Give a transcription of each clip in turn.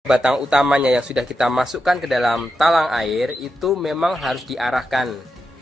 Batang utamanya yang sudah kita masukkan ke dalam talang air itu memang harus diarahkan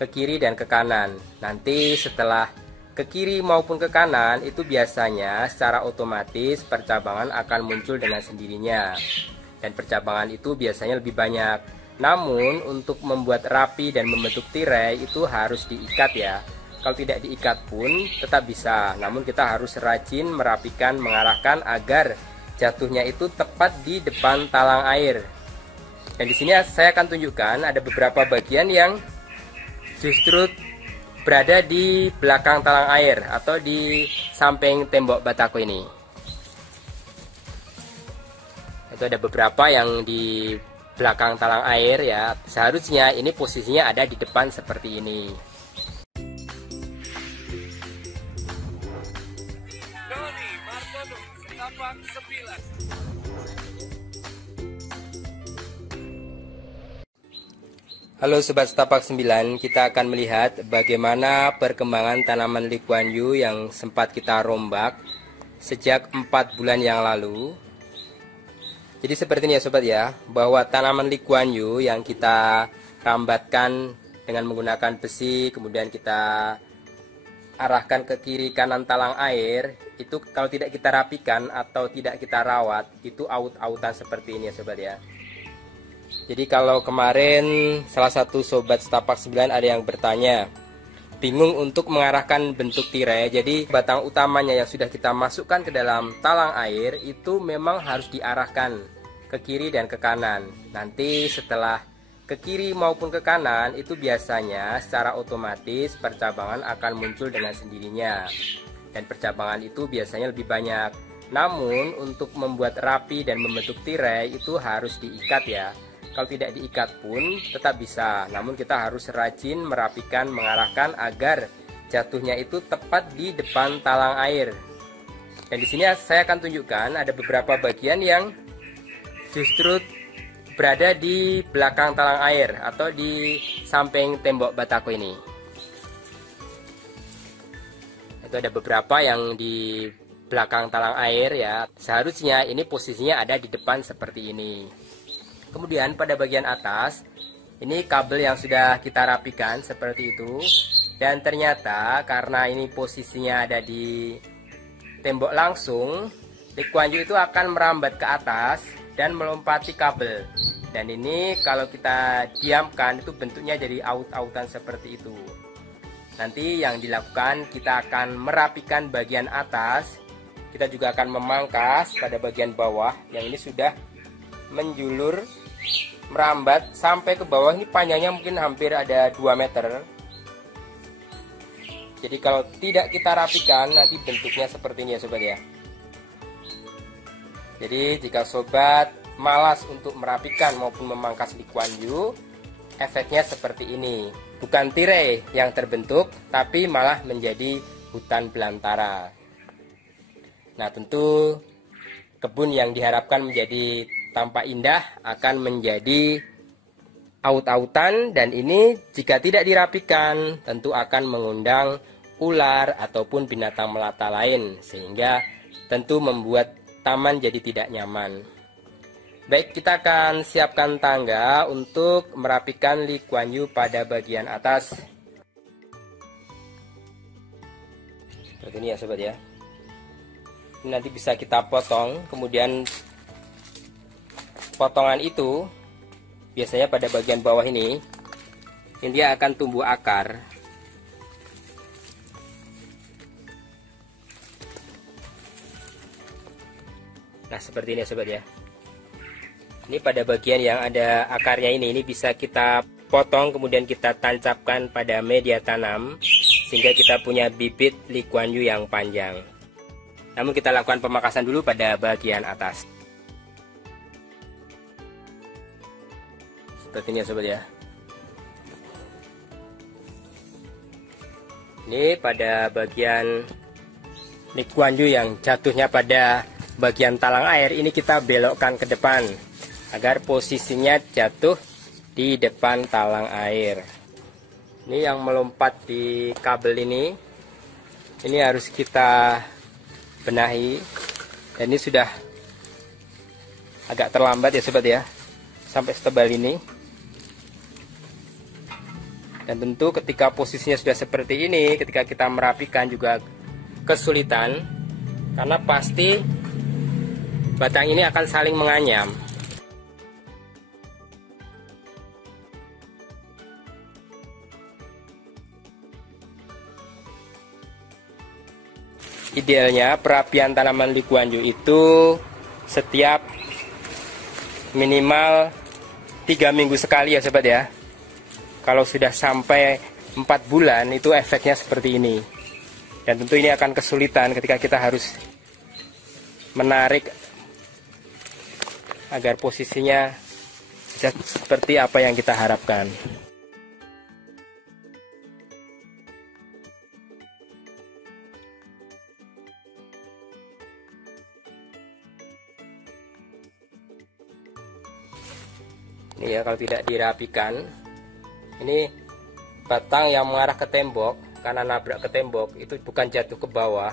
ke kiri dan ke kanan. Nanti setelah ke kiri maupun ke kanan itu biasanya secara otomatis percabangan akan muncul dengan sendirinya. Dan percabangan itu biasanya lebih banyak. Namun untuk membuat rapi dan membentuk tirai itu harus diikat ya. Kalau tidak diikat pun tetap bisa. Namun kita harus rajin merapikan, mengarahkan agar jatuhnya itu tepat di depan talang air. Dan di sini saya akan tunjukkan ada beberapa bagian yang justru berada di belakang talang air atau di samping tembok batako ini. Itu ada beberapa yang di belakang talang air ya. Seharusnya ini posisinya ada di depan seperti ini. Halo Sobat Setapak 9, kita akan melihat bagaimana perkembangan tanaman Lee Kuan Yew yang sempat kita rombak sejak 4 bulan yang lalu. Jadi seperti ini ya Sobat ya, bahwa tanaman Lee Kuan Yew yang kita rambatkan dengan menggunakan besi, kemudian kita arahkan ke kiri kanan talang air, itu kalau tidak kita rapikan atau tidak kita rawat, itu aut-autan seperti ini ya Sobat ya. Jadi kalau kemarin salah satu Sobat Setapak 9 ada yang bertanya, bingung untuk mengarahkan bentuk tirai. Jadi batang utamanya yang sudah kita masukkan ke dalam talang air itu memang harus diarahkan ke kiri dan ke kanan. Nanti setelah ke kiri maupun ke kanan itu biasanya secara otomatis percabangan akan muncul dengan sendirinya. Dan percabangan itu biasanya lebih banyak. Namun untuk membuat rapi dan membentuk tirai itu harus diikat ya. Kalau tidak diikat pun tetap bisa. Namun kita harus rajin merapikan, mengarahkan agar jatuhnya itu tepat di depan talang air. Dan di sini saya akan tunjukkan ada beberapa bagian yang justru berada di belakang talang air atau di samping tembok batako ini. Itu ada beberapa yang di belakang talang air ya. Seharusnya ini posisinya ada di depan seperti ini. Kemudian pada bagian atas ini kabel yang sudah kita rapikan seperti itu. Dan ternyata karena ini posisinya ada di tembok langsung, Lee Kuan Yew itu akan merambat ke atas dan melompati kabel. Dan ini kalau kita diamkan itu bentuknya jadi aut-autan seperti itu. Nanti yang dilakukan kita akan merapikan bagian atas. Kita juga akan memangkas pada bagian bawah yang ini sudah menjulur merambat sampai ke bawah. Ini panjangnya mungkin hampir ada 2 meter. Jadi kalau tidak kita rapikan nanti bentuknya seperti ini ya Sobat ya. Jadi jika Sobat malas untuk merapikan maupun memangkas Lee Kuan Yew, efeknya seperti ini. Bukan tirai yang terbentuk, tapi malah menjadi hutan belantara. Nah tentu kebun yang diharapkan menjadi tampak indah akan menjadi aut-autan. Dan ini jika tidak dirapikan tentu akan mengundang ular ataupun binatang melata lain, sehingga tentu membuat taman jadi tidak nyaman. Baik, kita akan siapkan tangga untuk merapikan Lee Kuan Yew pada bagian atas. Seperti ini ya Sobat ya. Ini nanti bisa kita potong, kemudian potongan itu biasanya pada bagian bawah ini dia akan tumbuh akar. Nah seperti ini ya Sobat ya. Ini pada bagian yang ada akarnya ini bisa kita potong, kemudian kita tancapkan pada media tanam sehingga kita punya bibit Lee Kuan Yew yang panjang. Namun kita lakukan pemangkasan dulu pada bagian atas. Seperti ini ya Sobat ya. Ini pada bagian Lee Kuan Yew yang jatuhnya pada bagian talang air, ini kita belokkan ke depan agar posisinya jatuh di depan talang air. Ini yang melompat di kabel ini harus kita benahi. Dan ini sudah agak terlambat ya sobat ya, sampai setebal ini. Dan tentu ketika posisinya sudah seperti ini, ketika kita merapikan juga kesulitan, karena pasti batang ini akan saling menganyam. Idealnya perapian tanaman likuanyu itu setiap minimal 3 minggu sekali ya sobat ya. Kalau sudah sampai 4 bulan itu efeknya seperti ini. Dan tentu ini akan kesulitan ketika kita harus menarik agar posisinya seperti apa yang kita harapkan. Ini ya, kalau tidak dirapikan, ini batang yang mengarah ke tembok karena nabrak ke tembok itu bukan jatuh ke bawah.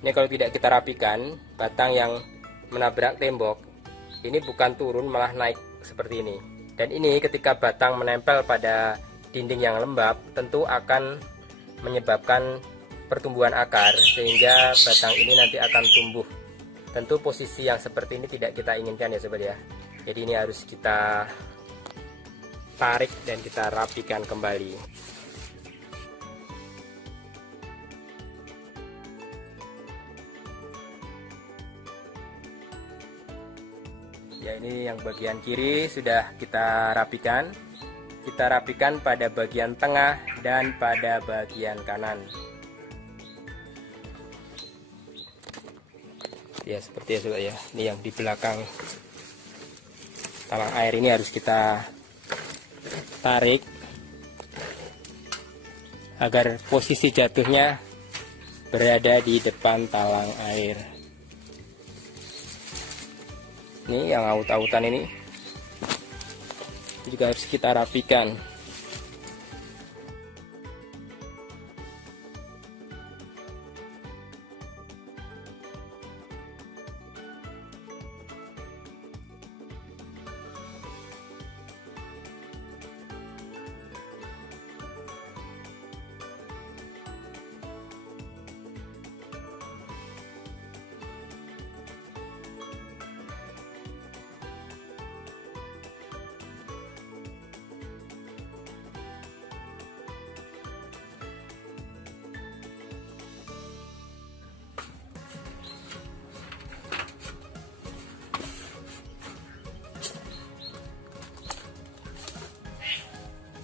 Ini kalau tidak kita rapikan, batang yang menabrak tembok ini bukan turun malah naik seperti ini. Dan ini ketika batang menempel pada dinding yang lembab tentu akan menyebabkan pertumbuhan akar, sehingga batang ini nanti akan tumbuh. Tentu posisi yang seperti ini tidak kita inginkan ya sobat ya. Jadi ini harus kita tarik dan kita rapikan kembali. Ya, ini yang bagian kiri sudah kita rapikan. Kita rapikan pada bagian tengah dan pada bagian kanan. Ya, seperti itu ya. Ini yang di belakang talang air ini harus kita tarik agar posisi jatuhnya berada di depan talang air. Ini yang aut-autan ini juga harus kita rapikan.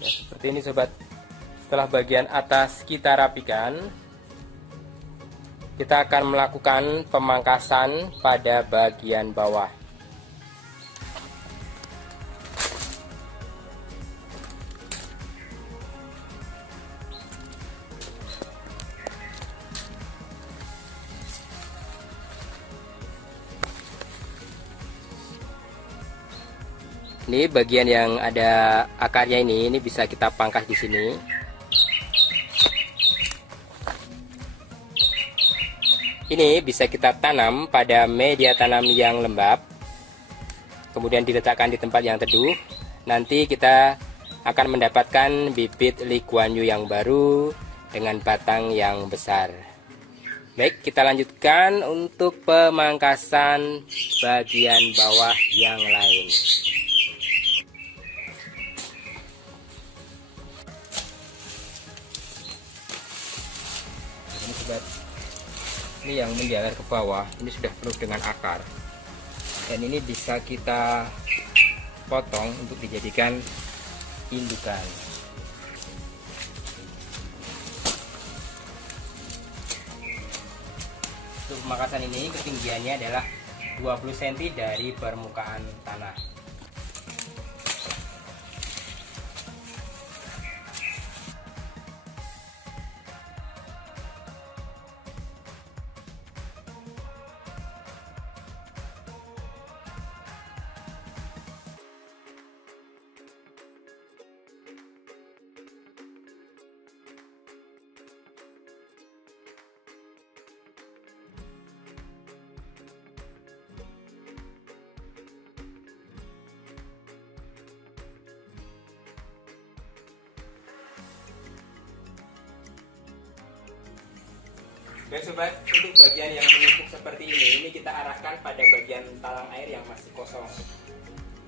Seperti ini sobat. Setelah bagian atas kita rapikan, kita akan melakukan pemangkasan pada bagian bawah. Ini bagian yang ada akarnya ini bisa kita pangkas di sini. Ini bisa kita tanam pada media tanam yang lembab, kemudian diletakkan di tempat yang teduh. Nanti kita akan mendapatkan bibit likuanyu yang baru dengan batang yang besar. Baik, kita lanjutkan untuk pemangkasan bagian bawah yang lain. Ini yang menjalar ke bawah, ini sudah penuh dengan akar, dan ini bisa kita potong untuk dijadikan indukan. Untuk pemangkasan ini ketinggiannya adalah 20 cm dari permukaan tanah. Baik sobat, untuk bagian yang menumpuk seperti ini kita arahkan pada bagian talang air yang masih kosong.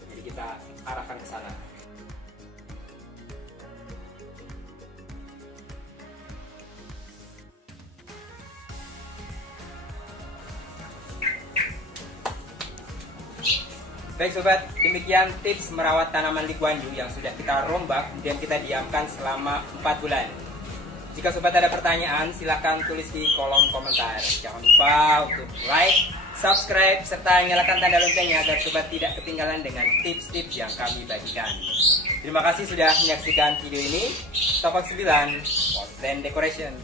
Jadi kita arahkan ke sana. Baik sobat, demikian tips merawat tanaman Lee Kuan Yew yang sudah kita rombak kemudian kita diamkan selama 4 bulan. Jika sobat ada pertanyaan, silahkan tulis di kolom komentar. Jangan lupa untuk like, subscribe, serta nyalakan tanda loncengnya agar sobat tidak ketinggalan dengan tips-tips yang kami bagikan. Terima kasih sudah menyaksikan video ini. Tapak 9, Pot Plant Decoration.